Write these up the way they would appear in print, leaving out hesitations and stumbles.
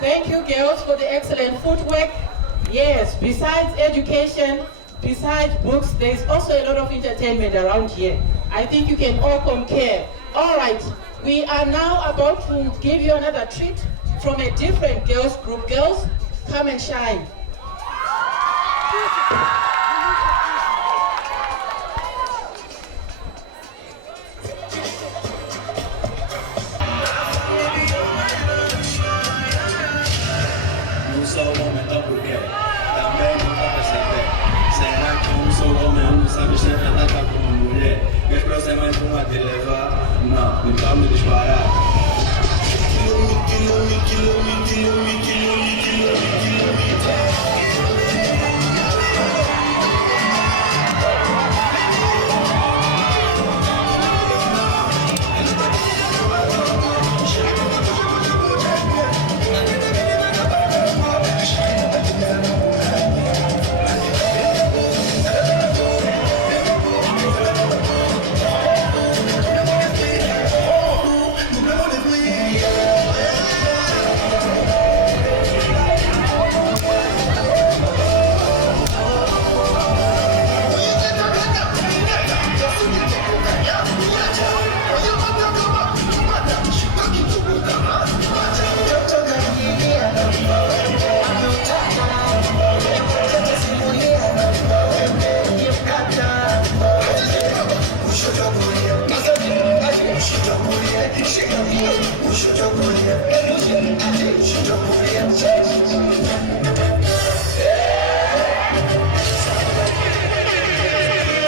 Thank you, girls, for the excellent footwork. Yes, besides education, besides books, there's also a lot of entertainment around here. I think you can all concur. All right, we are now about to give you another treat from a different girls group. Girls, come and shine.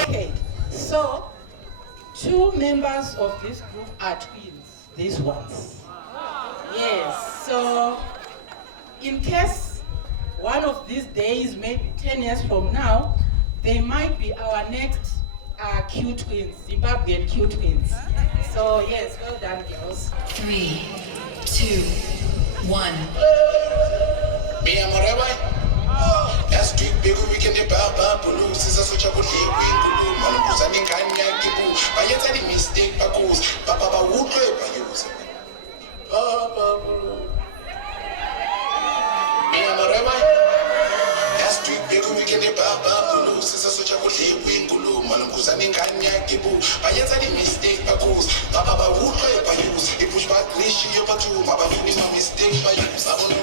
Okay, so 2 members of this group are twins, these ones. Yes, so in case one of these days, maybe 10 years from now, they might be our next Q twins, Zimbabwean Q twins. So yes, well done, girls. 3, 2, 1. Me and my last week, big weekend, the Baba Pulu, Sister Socha would leave Wingu, Malukusa, Nikanya, Kipu, I yet any mistake, Bakus, Papa would play by use. Papa Pulu. Me and my last week, big weekend, the Baba Pulu, Sister Socha would leave Wingu, Malukusa, Nikanya, Kipu, I yet any mistake, Bakus, Papa would play by use. He push back, Lishi, Yopatu, Papa is my mistake by use. I don't know.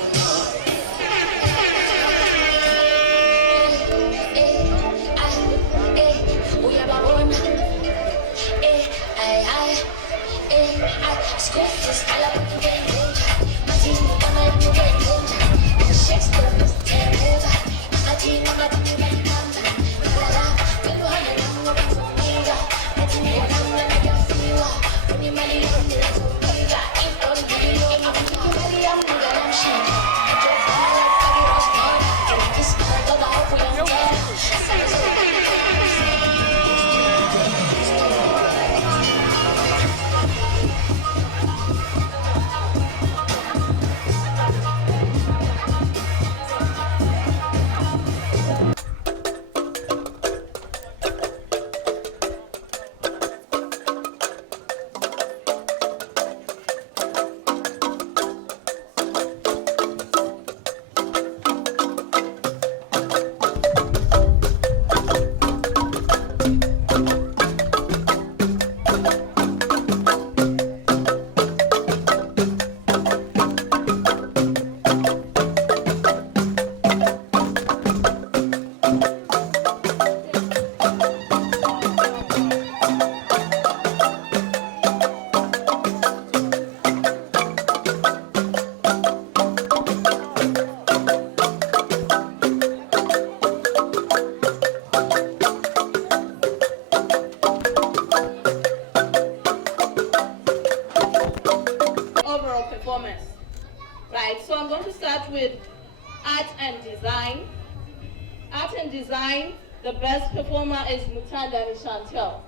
design, the best performer is Mutandani Chantel.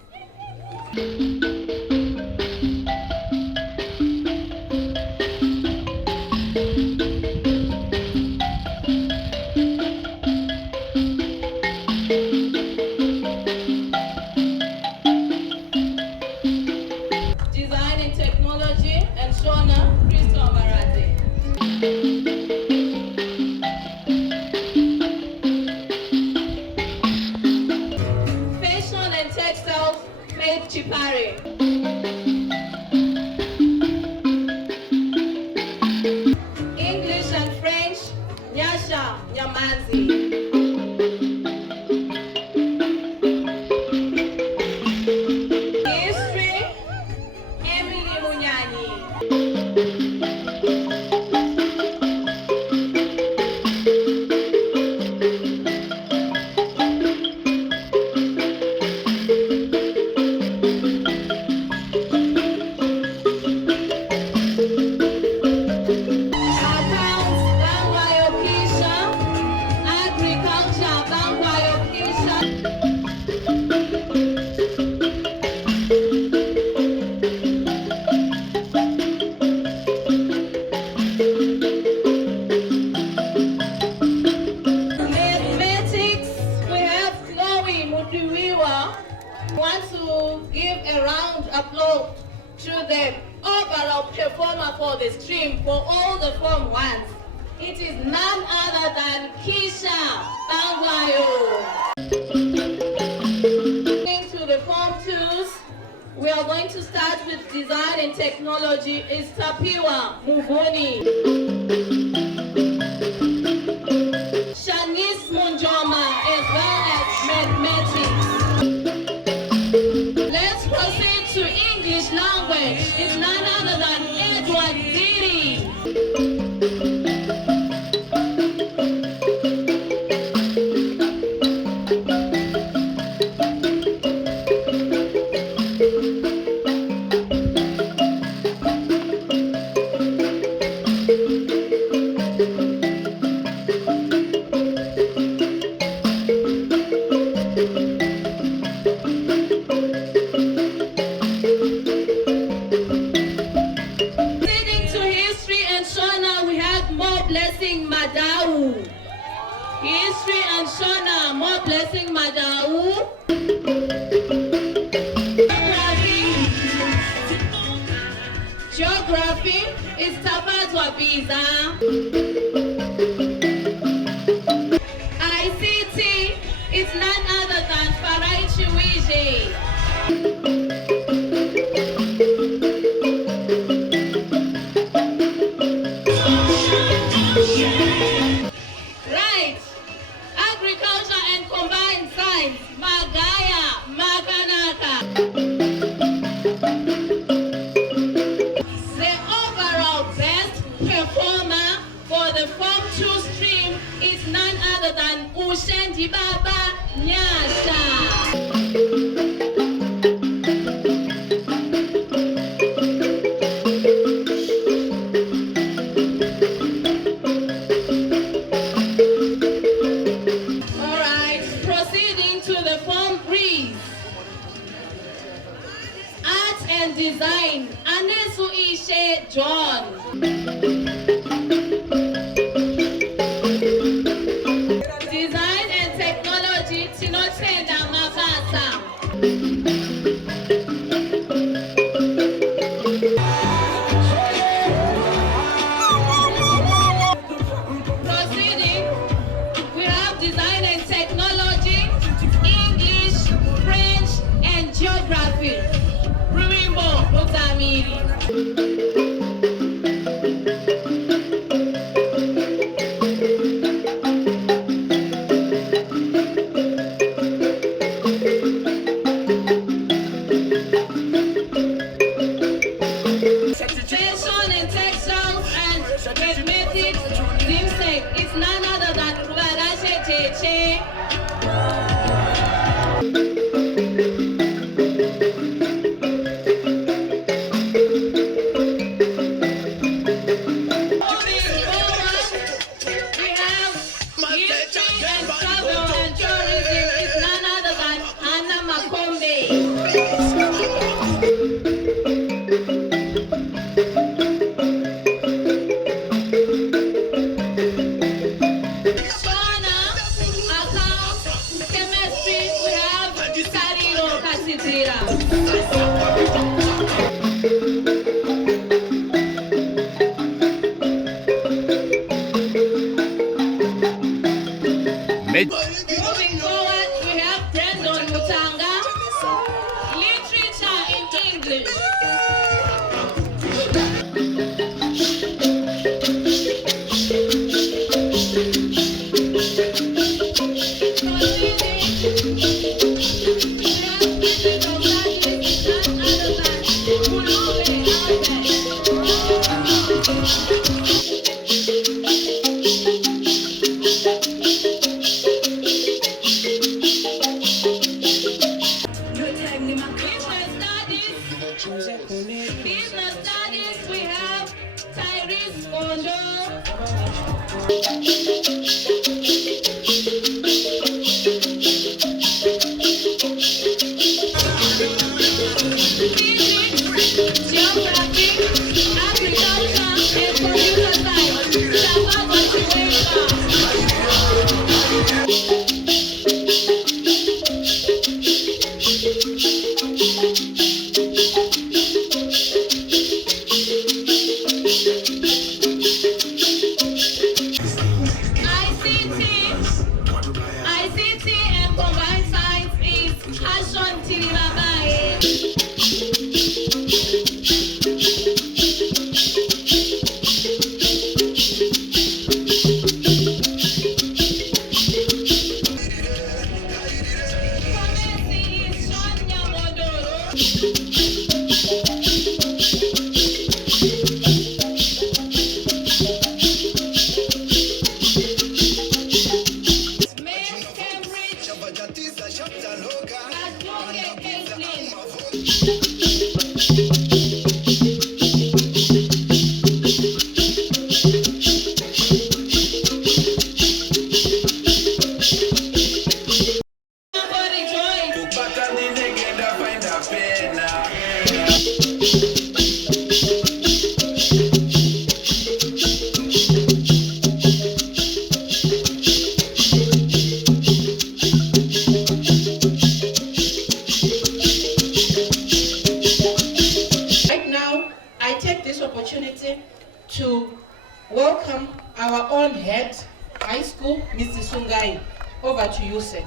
Design and technology, and Shona Crystal Marate. Fashion and textiles, Faith Chipare. English and French, Nyasha Nyamanzi. History, Emily Munyani. Accounts, Bangwayo Kisha. Agriculture, Bangwayo Kisha. Mathematics, we have Chloe Muduwiwa. Want to give a round applause to the overall performer for the stream for all the Form 1s. It is none other than Kisha Bangwayo. To the Form 2s, we are going to start with design and technology. It's Tapiwa Muvuni. Shanice Munjoma, as well as mathematics. Let's proceed to English language. It's none other than Edward Didi. Proceeding to history and Shona, we have more blessing Madau. History and Shona, more blessing Madau. Geography is Tafatwa Visa. ICT is none other than Farai Chiwije. Right. Agriculture and combined science, Magaya, Makanaka. The overall best performer for the Form 2 stream is none other than Ushendi Baba Nyasha. Alright, proceeding to the Form 3. Art and Design, Anesu Ishe John. Design and Technology, Tinotenda Mafasa. Proceeding, we have Design and Technology, English, French, and Geography. Rumimbo Otamiri. Fashion and textiles and mathematics, DIMSEC, it's none other than Rugarashe Cheche. Titira. Moving forward, we have Brandon Mutanga, literature in English. Business studies, we have Tyrese Kondo. Geography, agriculture, and computer science. ICT and combined science is Ashon Tiribabae. To welcome our own head high school, Mr. Sungai. Over to you, sir.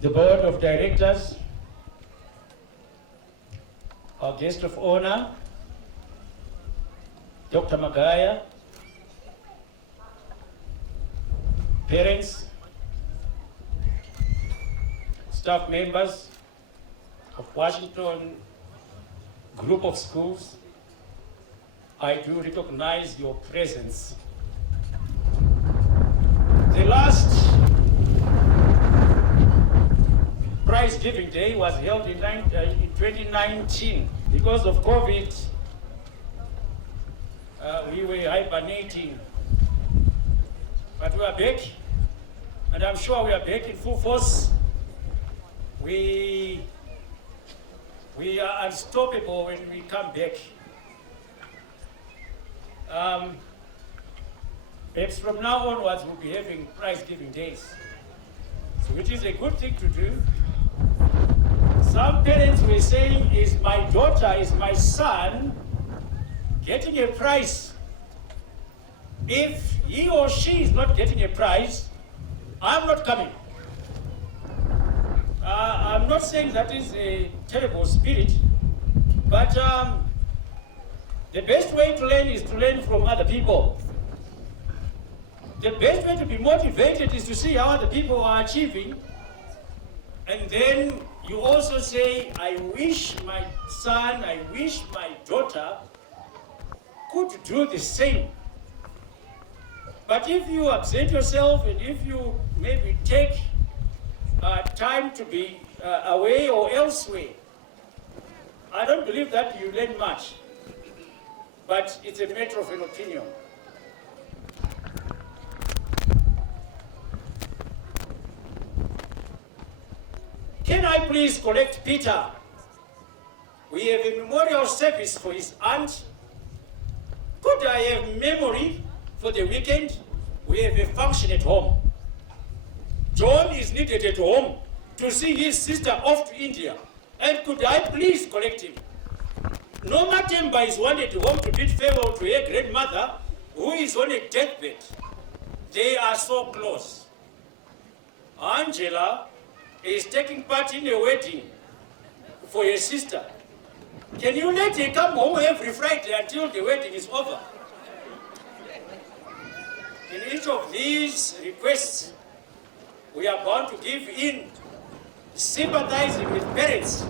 The board of directors, our guest of honor, Dr. Magaya, parents, staff members of Washington Group of Schools, I do recognize your presence. The last prize giving day was held in 2019. Because of COVID, we were hibernating. But we are back, and I'm sure we are back in full force. We are unstoppable when we come back. Perhaps from now onwards, we'll be having prize giving days. So it is a good thing to do. Some parents were saying, is my daughter, is my son getting a prize? If he or she is not getting a prize, I'm not coming. I'm not saying that is a terrible spirit, but the best way to learn is to learn from other people. The best way to be motivated is to see how other people are achieving, and then you also say, I wish my son, I wish my daughter could do the same. But if you absent yourself and if you maybe take time to be away or elsewhere, I don't believe that you learn much. But it's a matter of an opinion. Can I please collect Peter? We have a memorial service for his aunt. Could I have memory for the weekend? we have a function at home. John is needed at home to see his sister off to India. And could I please collect him? Noma Temba is wanted home to bid farewell to her grandmother, who is on a deathbed. They are so close. Angela is taking part in a wedding for her sister. Can you let her come home every Friday until the wedding is over? In each of these requests, we are bound to give in, sympathizing with parents,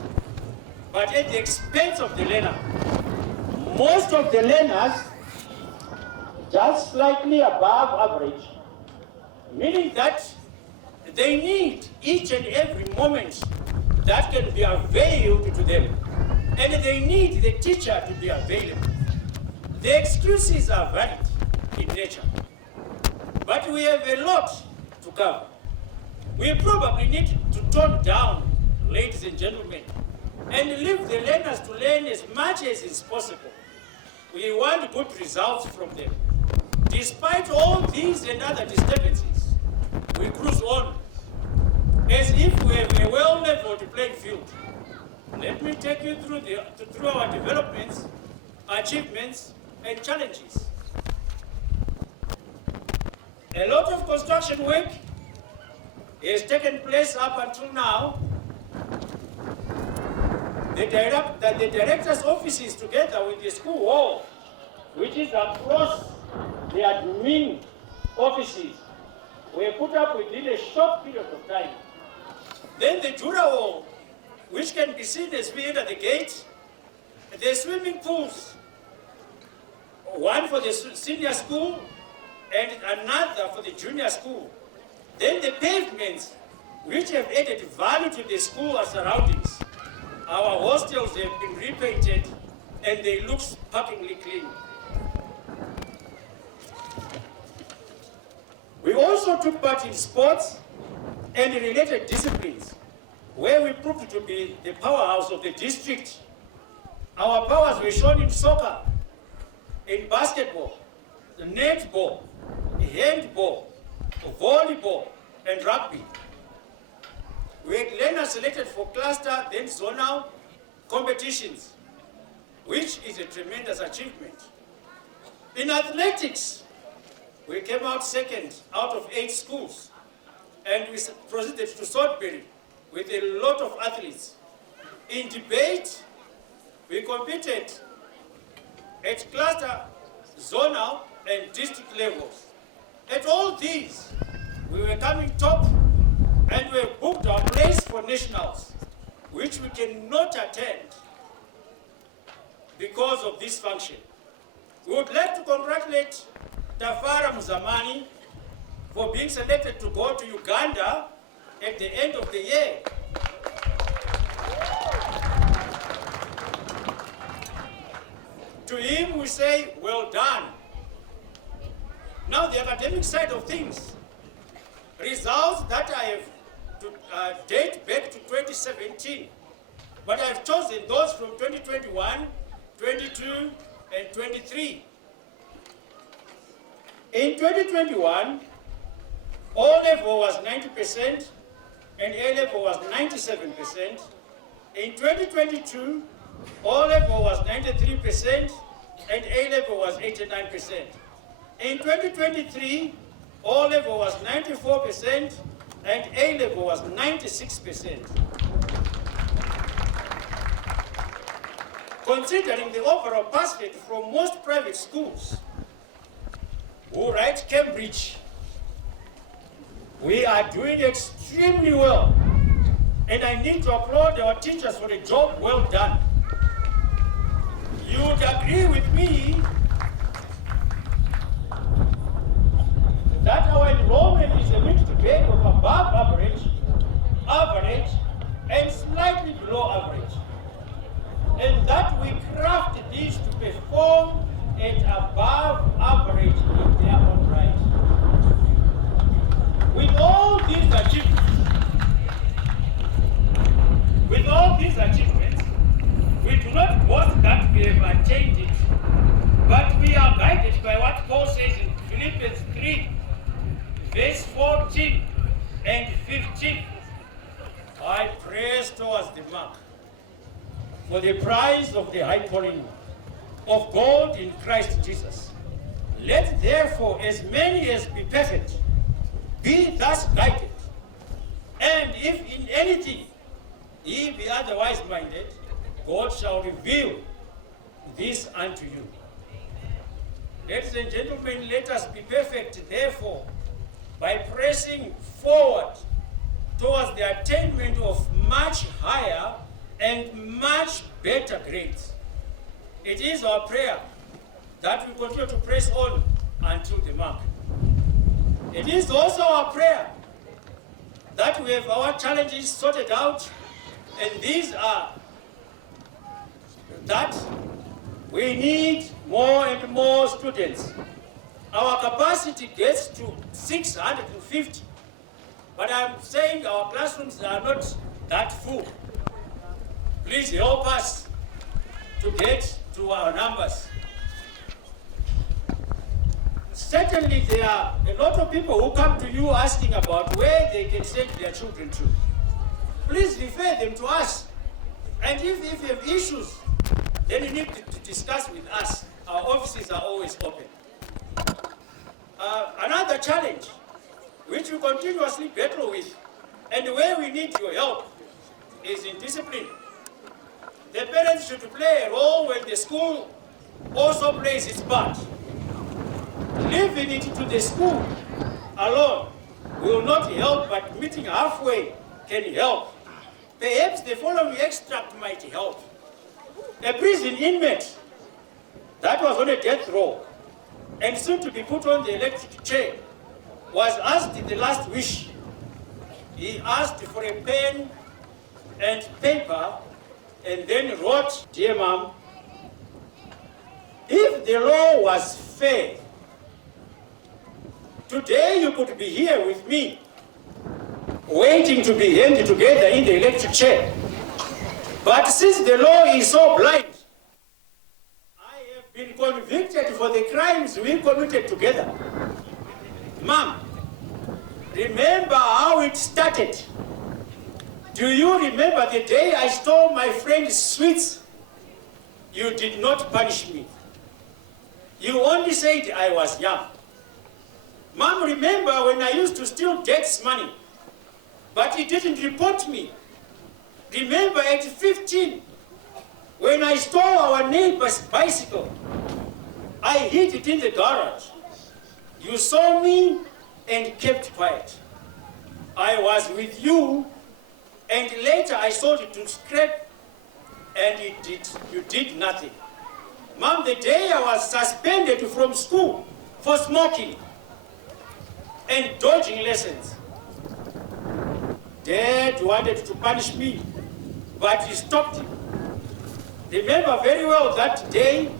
but at the expense of the learner. Most of the learners just slightly above average, meaning that they need each and every moment that can be availed to them, and they need the teacher to be available. The excuses are valid in nature, but we have a lot to cover. We probably need to tone down, ladies and gentlemen, and leave the learners to learn as much as is possible. We want good results from them. Despite all these and other disturbances, we cruise on as if we have a well-leveled playing field. Let me take you through our developments, achievements, and challenges. A lot of construction work has taken place up until now. The director's offices, together with the school hall, which is across the admin offices, were put up within a short period of time. Then the Jura hall, which can be seen as we enter the gate, the swimming pools, one for the senior school and another for the junior school. Then the pavements, which have added value to the school surroundings. Our hostels have been repainted and they look sparklingly clean. We also took part in sports and related disciplines, where we proved to be the powerhouse of the district. Our powers were shown in soccer, in basketball, netball, handball, volleyball, and rugby. We had learners selected for cluster, then zonal competitions, which is a tremendous achievement. In athletics, we came out second out of 8 schools, and we proceeded to Salisbury with a lot of athletes. In debate, we competed at cluster, zonal, and district levels. At all these, we were coming top, and we booked our place for nationals, which we cannot attend because of this function. We would like to congratulate Tafara Muzamani for being selected to go to Uganda at the end of the year. To him we say, well done. Now the academic side of things, results that I have to date back to 2017, but I've chosen those from 2021, 22, and 23. In 2021, O-level was 90% and A-level was 97%. In 2022, O-level was 93% and A-level was 89%. In 2023, O-level was 94% and A-level was 96%. Considering the overall pass rate from most private schools who write Cambridge, we are doing extremely well. And I need to applaud our teachers for a job well done. You would agree with me that our enrollment is a mixed bag of above average, and slightly below average. And that we craft these to perform at above average in their own right. With all these achievements, we do not boast that we have attained it, but we are guided by what Paul says in Philippians 3, 14 and 15, I press towards the mark for the prize of the high calling of God in Christ Jesus. Let therefore as many as be perfect be thus guided, and if in anything ye be otherwise minded, God shall reveal this unto you. Ladies and gentlemen, let us be perfect, therefore, by pressing forward towards the attainment of much higher and much better grades. It is our prayer that we continue to press on until the mark. It is also our prayer that we have our challenges sorted out, and these are that we need more and more students. Our capacity gets to 650, but I'm saying our classrooms are not that full. Please help us to get to our numbers. Certainly there are a lot of people who come to you asking about where they can send their children to. Please refer them to us. And if you have issues, then you need to discuss with us. Our offices are always open. Another challenge, which we continuously battle with, and where we need your help, is in discipline. The parents should play a role when the school also plays its part. Leaving it to the school alone will not help, but meeting halfway can help. Perhaps the following extract might help. A prison inmate that was on a death row and soon to be put on the electric chair was asked the last wish. He asked for a pen and paper and then wrote, "Dear Mom, if the law was fair, today you could be here with me, waiting to be handed together in the electric chair. But since the law is so blind, I have been convicted for the crimes we committed together. Mom, remember how it started? Do you remember the day I stole my friend's sweets? You did not punish me. You only said I was young. Mom, remember when I used to steal Dad's money, but he didn't report me? Remember at 15, when I stole our neighbor's bicycle, I hid it in the garage. You saw me and kept quiet. I was with you, and later I sold it to scrap, and you did nothing. Mom, the day I was suspended from school for smoking and dodging lessons, Dad wanted to punish me, but he stopped him. Remember very well that day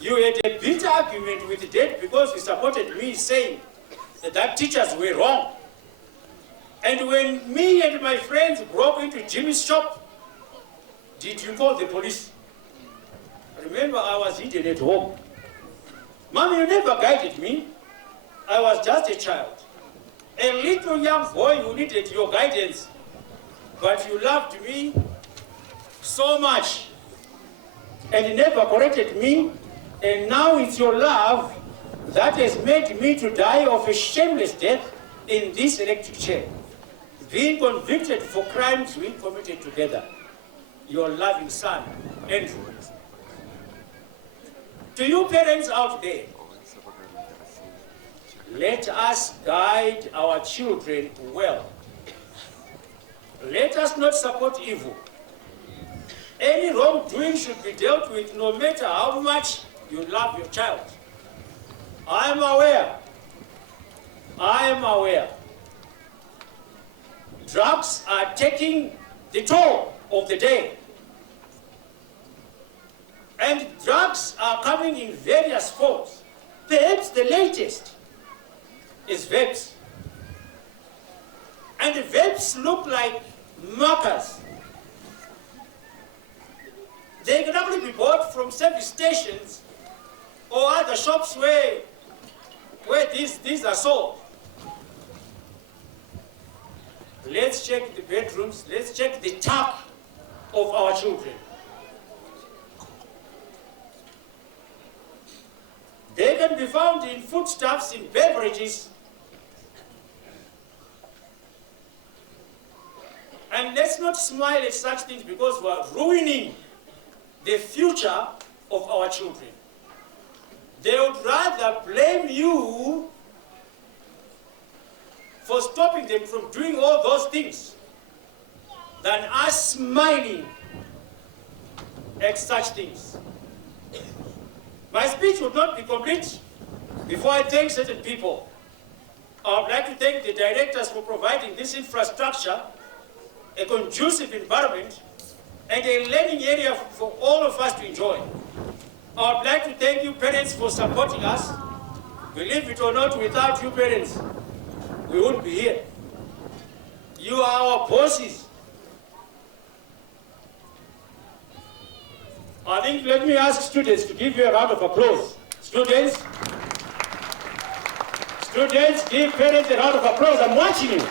you had a bitter argument with Dad because he supported me saying that teachers were wrong. And when me and my friends broke into Jimmy's shop, did you call the police? Remember, I was hidden at home. Mom, you never guided me. I was just a child, a little young boy who needed your guidance. But you loved me so much and never corrected me. And now it's your love that has made me to die of a shameless death in this electric chair, being convicted for crimes we committed together. Your loving son, Andrew. To you parents out there, let us guide our children well. Let us not support evil. Any wrongdoing should be dealt with no matter how much you love your child. I am aware. Drugs are taking the toll of the day. And drugs are coming in various forms. Perhaps the latest is vapes. And the vapes look like markers. They can only be bought from service stations or other shops where these are sold. let's check the bedrooms, let's check the tap of our children. They can be found in foodstuffs, in beverages. And let's not smile at such things because we are ruining the future of our children. They would rather blame you for stopping them from doing all those things than us smiling at such things. My speech would not be complete before I thank certain people. I would like to thank the directors for providing this infrastructure, a conducive environment, and a learning area for all of us to enjoy. I would like to thank you parents for supporting us. Believe it or not, without you parents, we wouldn't be here. You are our bosses. I think, let me ask students to give you a round of applause. Students, give parents a round of applause. I'm watching you.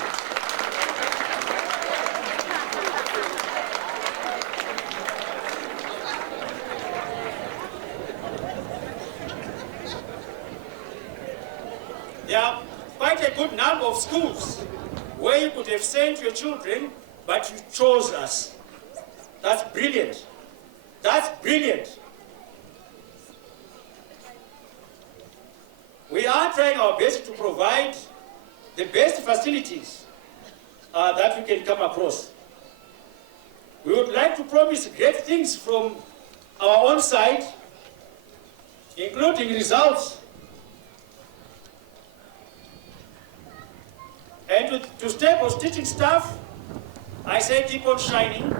There are quite a good number of schools where you could have sent your children, but you chose us. That's brilliant. That's brilliant. We are trying our best to provide the best facilities that we can come across. We would like to promise great things from our own side, including results. And to staples teaching staff, I say keep on shining.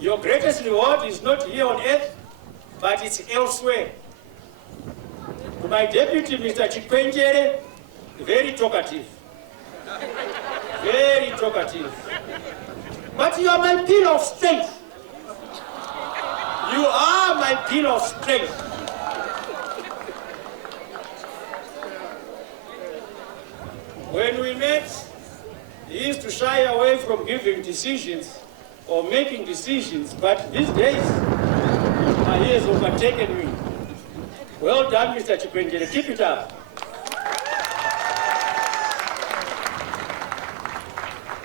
Your greatest reward is not here on earth, but it's elsewhere. To my deputy, Mr. Chikwenjere, very talkative. Very talkative. But you are my pillar of strength. You are my pillar of strength. When we met, he used to shy away from giving decisions or making decisions, but these days, he has overtaken me. Well done, Mr. Chikwenjere. Keep it up.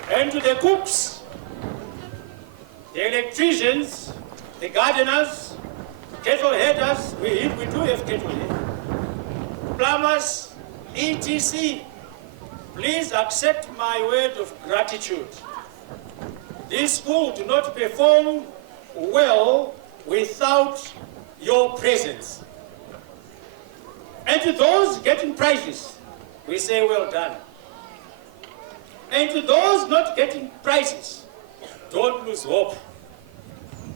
And to the cooks, the electricians, the gardeners, kettle headers, we do have kettle headers, plumbers, etc. Please accept my word of gratitude. This school do not perform well without your presence. And to those getting prizes, we say well done. And to those not getting prizes, don't lose hope.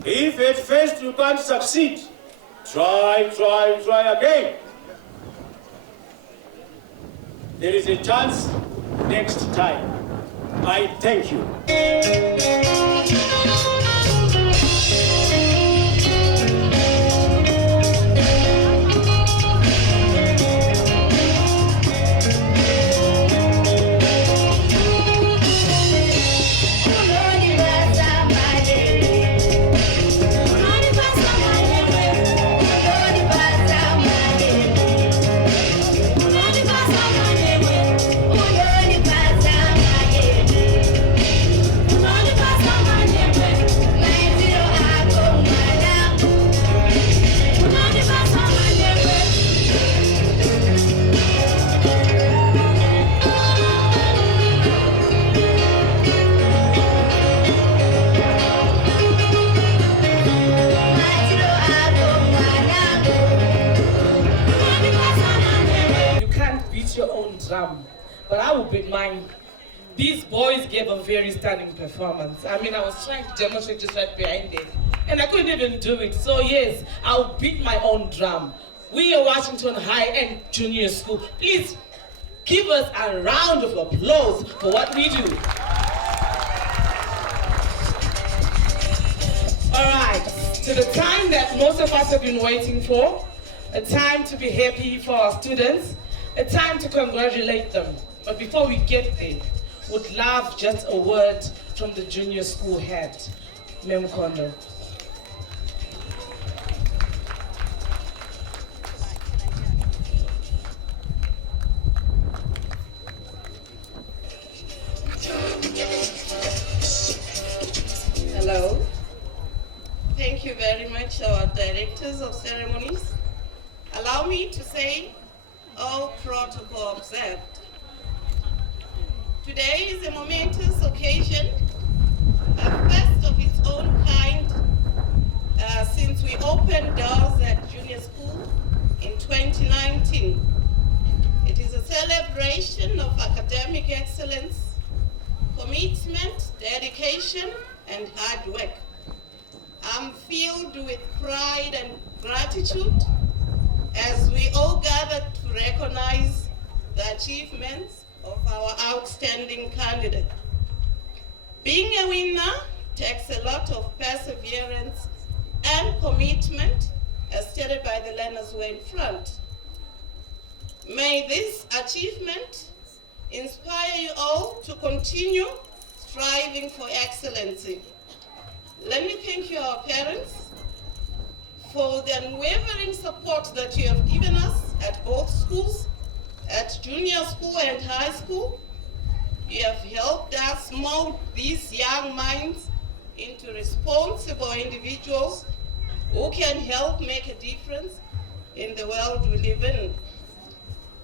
If at first you can't succeed, try again. There is a chance next time. I thank you. But I will beat mine. These boys gave a very stunning performance. I mean, I was trying to demonstrate just right behind it, and I couldn't even do it. So yes, I'll beat my own drum. We are Washington High and Junior School. Please give us a round of applause for what we do. All right, to the time that most of us have been waiting for, a time to be happy for our students, a time to congratulate them. But before we get there, would love just a word from the junior school head, Mem Kondo. Hello. Thank you very much, our directors of ceremonies. Allow me to say, all protocol observed. Today is a momentous occasion, a first of its own kind, since we opened doors at junior school in 2019. It is a celebration of academic excellence, commitment, dedication, and hard work. I'm filled with pride and gratitude as we all gather to recognize the achievements of our outstanding candidate. Being a winner takes a lot of perseverance and commitment, as stated by the learners who are in front. May this achievement inspire you all to continue striving for excellency. Let me thank you, our parents, for the unwavering support that you have given us at both schools, at junior school and high school. You have helped us mold these young minds into responsible individuals who can help make a difference in the world we live in.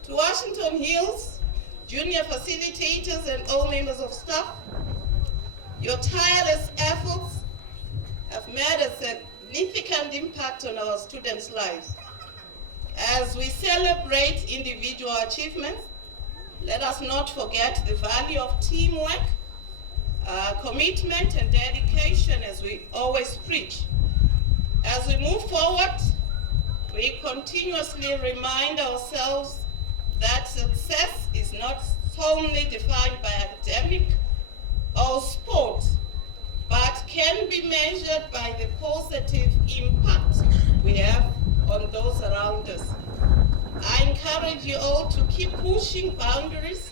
To Washington Hills, junior facilitators and all members of staff, your tireless efforts have made a significant impact on our students' lives. As we celebrate individual achievements, let us not forget the value of teamwork, commitment, and dedication, as we always preach. As we move forward, we continuously remind ourselves that success is not solely defined by academic or sport, but can be measured by the positive impact we have on those around us. I encourage you all to keep pushing boundaries,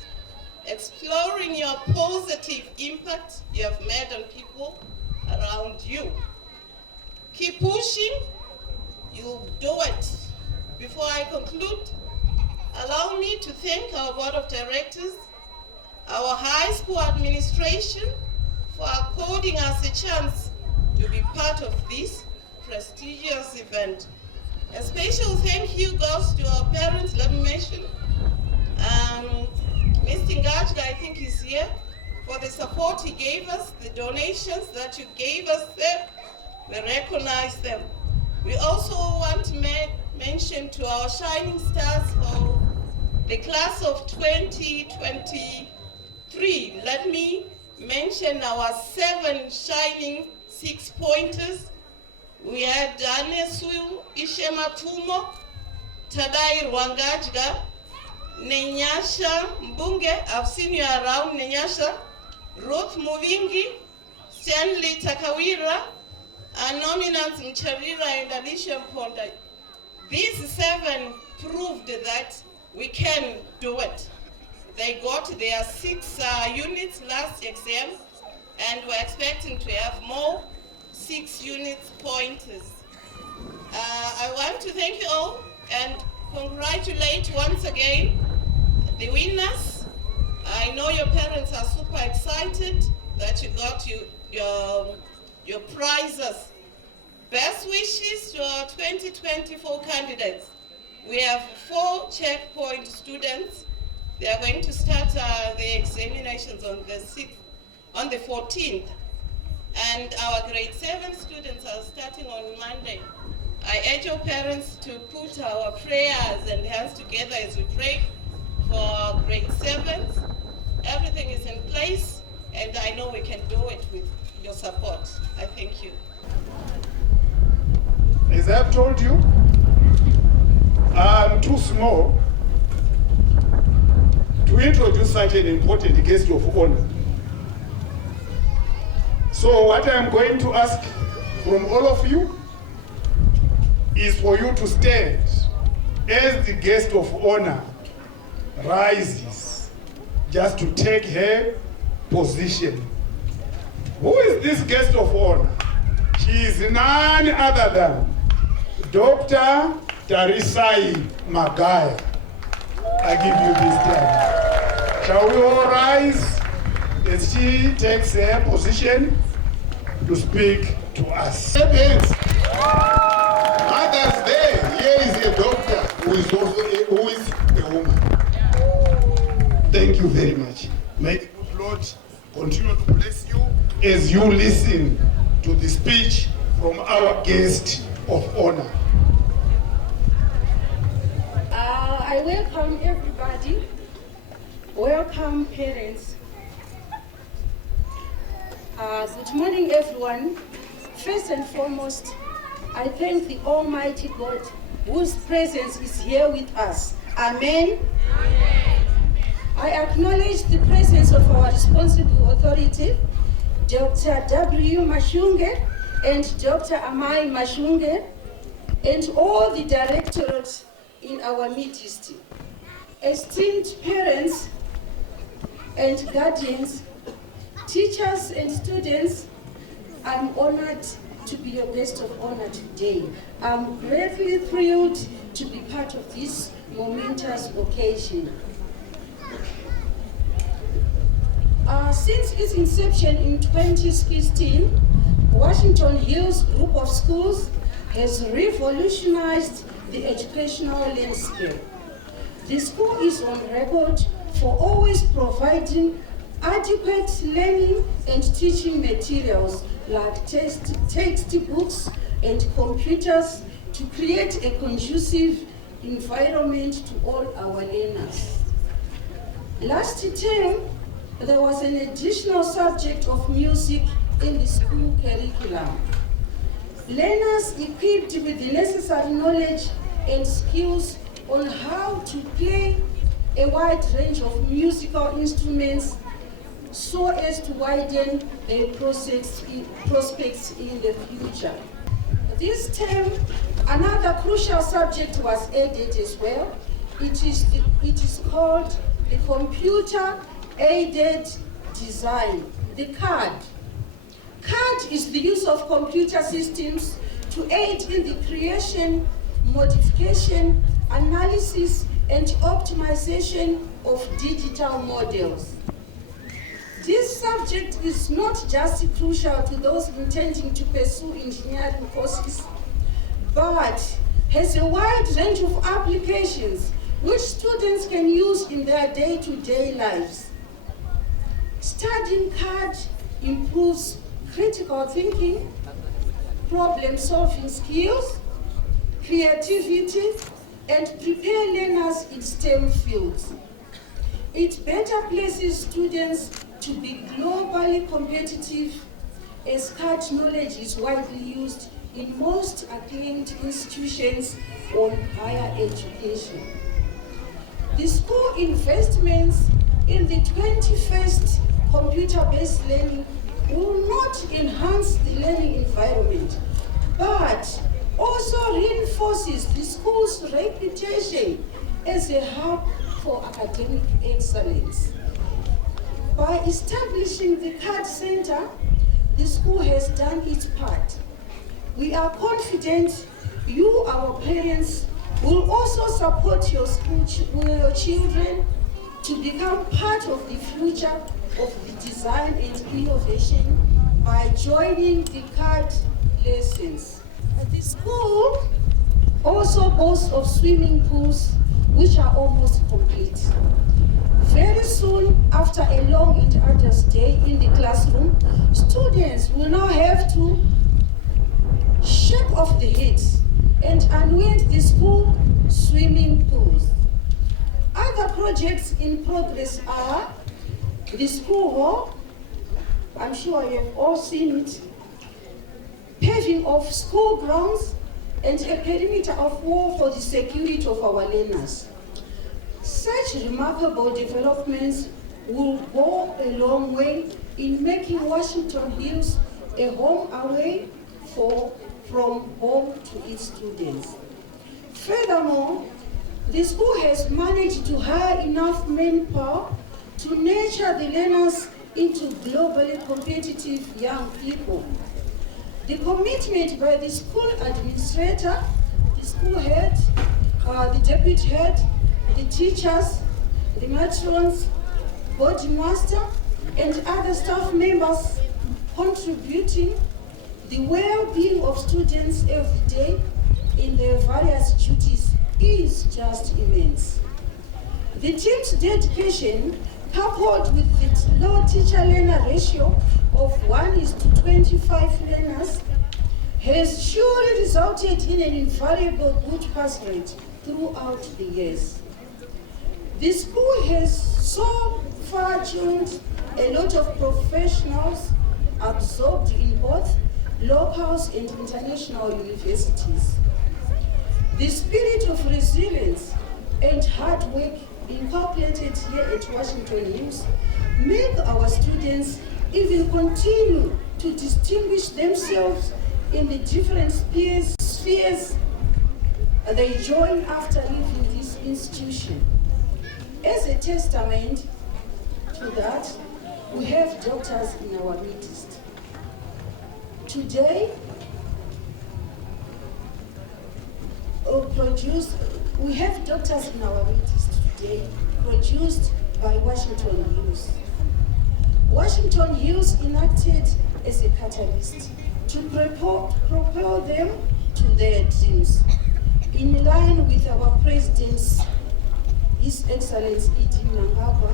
exploring your positive impact you have made on people around you. Keep pushing, you'll do it. Before I conclude, allow me to thank our board of directors, our high school administration, for according us a chance to be part of this prestigious event. A special thank you goes to our parents. Let me mention Mr. Ngajga, I think is here, for the support he gave us, the donations that you gave us there. We recognize them. We also want to mention to our shining stars for the class of 2023. Let me mention our 7 shining 6-pointers. We had Anesu Ishema Tumo, Tadai Rwangajga, Nenyasha Mbunge, I've seen you around Nenyasha, Ruth Muvingi, Stanley Takawira, and Nominants Mcharira and Alicia Ponda. These 7 proved that we can do it. They got their 6 units last exam, and we're expecting to have more 6 units pointers. I want to thank you all and congratulate once again the winners. I know your parents are super excited that you got your prizes. Best wishes to our 2024 candidates. We have 4 checkpoint students. They are going to start the examinations on the 14th. And our grade 7 students are starting on Monday. I urge your parents to put our prayers and hands together as we pray for grade 7s. Everything is in place, and I know we can do it with your support. I thank you. As I've told you, I'm too small to introduce such an important guest of honor. So what I'm going to ask from all of you is for you to stand as the guest of honor rises, just to take her position. Who is this guest of honor? She is none other than Dr. Tarisai Magaya. I give you this time. Shall we all rise as she takes her position to speak to us? Others there, here is a doctor who is a woman. Thank you very much. May the good Lord continue to bless you as you listen to the speech from our guest of honor. I welcome everybody. Welcome parents. Good morning everyone. First and foremost, I thank the Almighty God whose presence is here with us. Amen. Amen. I acknowledge the presence of our responsible authority, Dr. W. Mashunge and Dr. Amai Mashunge, and all the directorates in our midst. Esteemed parents and guardians, teachers and students, I'm honored to be your guest of honor today. I'm greatly thrilled to be part of this momentous occasion. Since its inception in 2016, Washington Hills Group of Schools has revolutionized the educational landscape. The school is on record for always providing adequate learning and teaching materials like textbooks and computers to create a conducive environment to all our learners. Last term, there was an additional subject of music in the school curriculum. Learners equipped with the necessary knowledge and skills on how to play a wide range of musical instruments so as to widen their prospects in the future. This term, another crucial subject was added as well. It is called the computer-aided design, the CAD. CAD is the use of computer systems to aid in the creation, modification, analysis, and optimization of digital models. This subject is not just crucial to those intending to pursue engineering courses, but has a wide range of applications which students can use in their day-to-day lives. Studying CAD improves critical thinking, problem-solving skills, creativity, and prepare learners in STEM fields. It better places students to be globally competitive as CAD knowledge is widely used in most acclaimed institutions on higher education. The school investments in the 21st computer-based learning will not enhance the learning environment, but also reinforces the school's reputation as a hub for academic excellence. By establishing the CAD Center, the school has done its part. We are confident you, our parents, will also support your children to become part of the future of the design and innovation by joining the CAD lessons. The school also boasts of swimming pools which are almost complete. Very soon, after a long and arduous day in the classroom, students will now have to shake off the heat and unwind the school swimming pools. Other projects in progress are the school hall, I'm sure you have all seen it, paving of school grounds, and a perimeter of wall for the security of our learners. Such remarkable developments will go a long way in making Washington Hills a home away from home to its students. Furthermore, the school has managed to hire enough manpower to nurture the learners into globally competitive young people. The commitment by the school administrator, the school head, the deputy head, the teachers, the matrons, board master, and other staff members contributing the well-being of students every day in their various duties is just immense. The team's dedication, coupled with the low teacher-learner ratio of 1:25 learners, has surely resulted in an invariable good pass rate throughout the years. The school has so far joined a lot of professionals absorbed in both locals and international universities. The spirit of resilience and hard work inculcated here at Washington Hills make our students even continue to distinguish themselves in the different spheres they join after leaving this institution. As a testament to that, we have doctors in our midst. Today, we have doctors in our midst today, produced by Washington Hills. Washington Hills enacted as a catalyst to propel them to their dreams, in line with our President's, His Excellency E.D. Nangaba,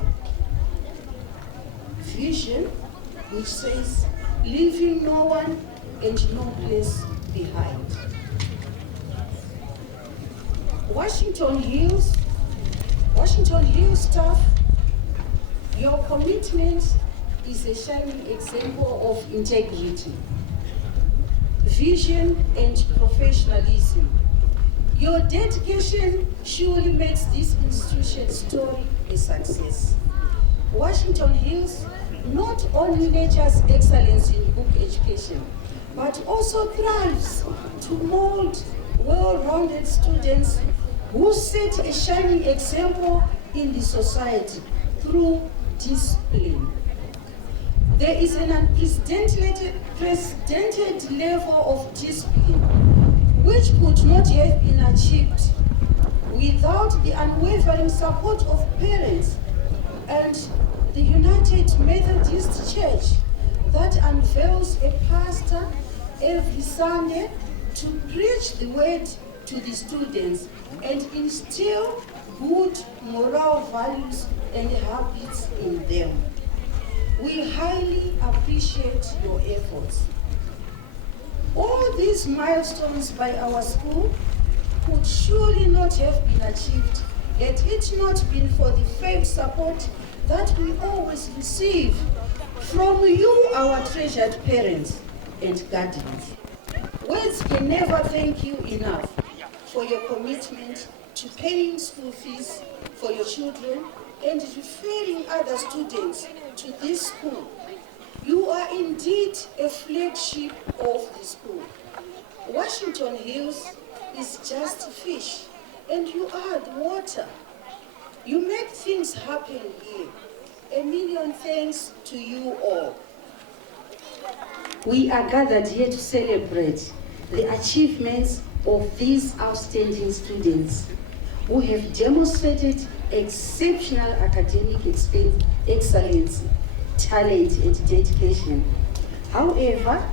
vision, which says, leaving no one and no place behind. Washington Hills staff, your commitment is a shining example of integrity, vision, and professionalism. Your dedication surely makes this institution's story a success. Washington Hills not only nurtures excellence in book education, but also thrives to mold well-rounded students who set a shining example in the society through discipline. There is an unprecedented level of discipline which could not have been achieved without the unwavering support of parents and the United Methodist Church that unveils a pastor every Sunday to preach the word to the students and instill good moral values and habits in them. We highly appreciate your efforts. All these milestones by our school could surely not have been achieved had it not been for the faith support that we always receive from you, our treasured parents and guardians. Words can never thank you enough for your commitment to paying school fees for your children and referring other students to this school. You are indeed a flagship of the school. Washington Hills is just fish, and you are the water. You make things happen here. A million thanks to you all. We are gathered here to celebrate the achievements of these outstanding students who have demonstrated exceptional academic excellence, talent, and dedication. However,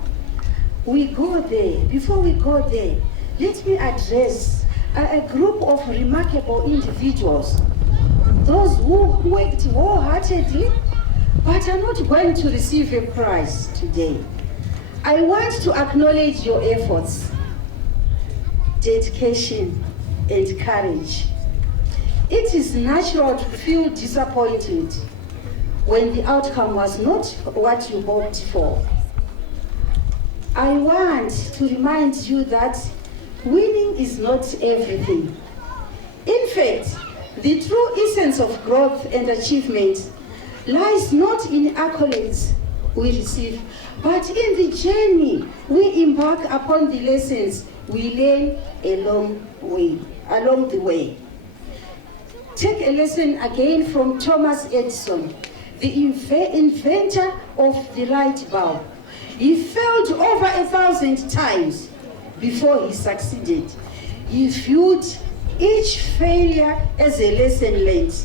before we go there, let me address a group of remarkable individuals, those who worked wholeheartedly but are not going to receive a prize today. I want to acknowledge your efforts, dedication, and courage. It is natural to feel disappointed when the outcome was not what you hoped for. I want to remind you that winning is not everything. In fact, the true essence of growth and achievement lies not in accolades we receive, but in the journey we embark upon, the lessons we learn along the way. Take a lesson again from Thomas Edison, the the inventor of the light bulb. He failed over 1,000 times before he succeeded. He viewed each failure as a lesson learned,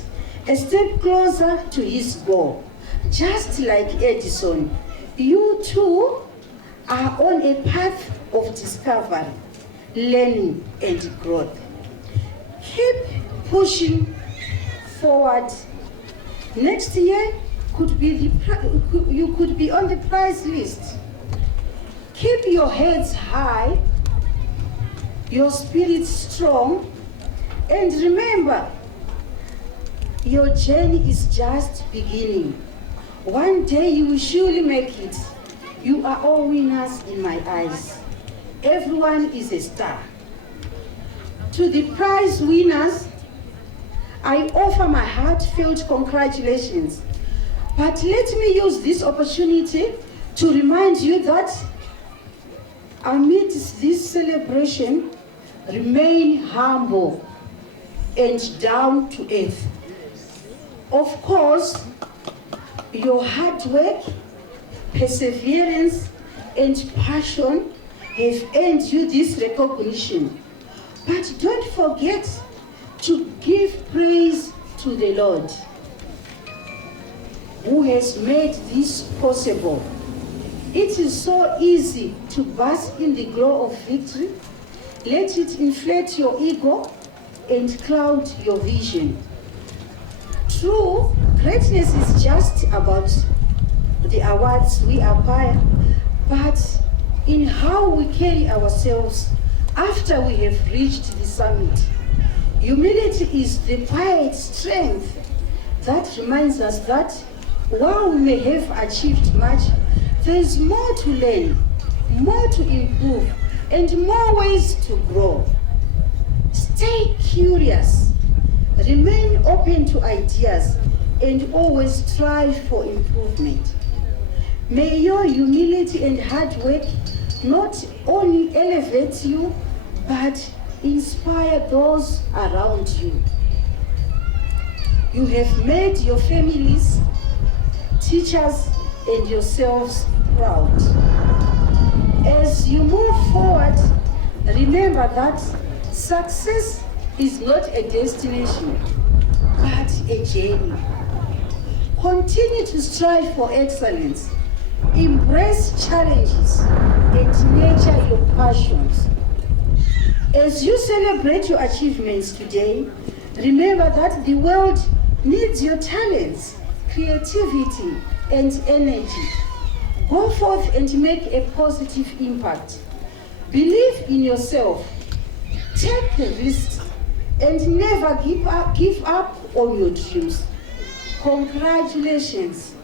a step closer to his goal. Just like Edison, you too are on a path of discovery, learning, and growth. Keep pushing forward. Next year you could be on the prize list. Keep your heads high, your spirits strong, and remember, your journey is just beginning. One day you will surely make it. You are all winners in my eyes. Everyone is a star. To the prize winners, I offer my heartfelt congratulations. But let me use this opportunity to remind you that amidst this celebration, remain humble and down to earth. Of course, your hard work, perseverance, and passion have earned you this recognition. But don't forget to give praise to the Lord, who has made this possible. It is so easy to bask in the glow of victory. Let it inflate your ego and cloud your vision. True, greatness is just about the awards we acquire, but in how we carry ourselves after we have reached the summit. Humility is the quiet strength that reminds us that while we may have achieved much, there is more to learn, more to improve, and more ways to grow. Stay curious, remain open to ideas, and always strive for improvement. May your humility and hard work not only elevate you, but inspire those around you. You have made your families, teachers, and yourselves proud. As you move forward, remember that success is not a destination, but a journey. Continue to strive for excellence, embrace challenges, and nurture your passions. As you celebrate your achievements today, remember that the world needs your talents, creativity, and energy. Go forth and make a positive impact. Believe in yourself, take risks, and never give up on your dreams. Congratulations,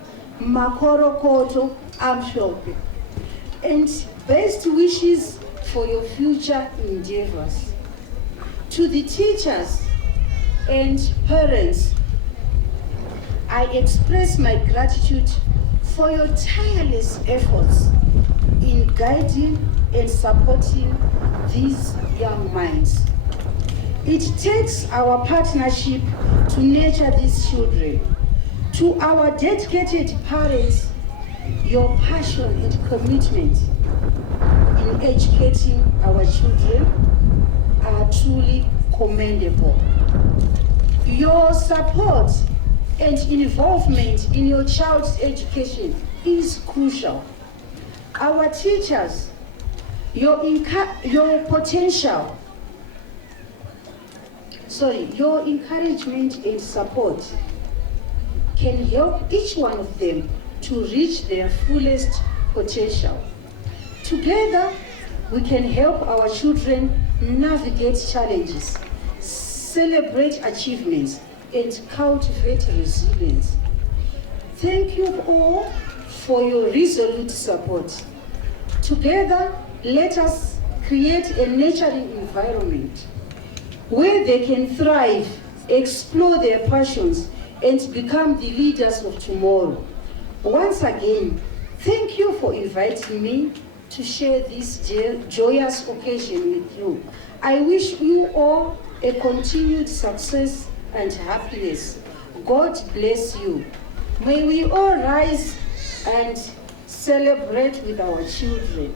Makoro Koto Amshope, and best wishes for your future endeavors. To the teachers and parents, I express my gratitude for your tireless efforts in guiding and supporting these young minds. It takes our partnership to nurture these children. To our dedicated parents, your passion and commitment in educating our children are truly commendable. Your support and involvement in your child's education is crucial. Our teachers, your encouragement and support can help each one of them to reach their fullest potential. Together, we can help our children navigate challenges, celebrate achievements, and cultivate resilience. Thank you all for your resolute support. Together, let us create a nurturing environment where they can thrive, explore their passions, and become the leaders of tomorrow. Once again, thank you for inviting me to share this joyous occasion with you. I wish you all a continued success and happiness. God bless you. May we all rise and celebrate with our children.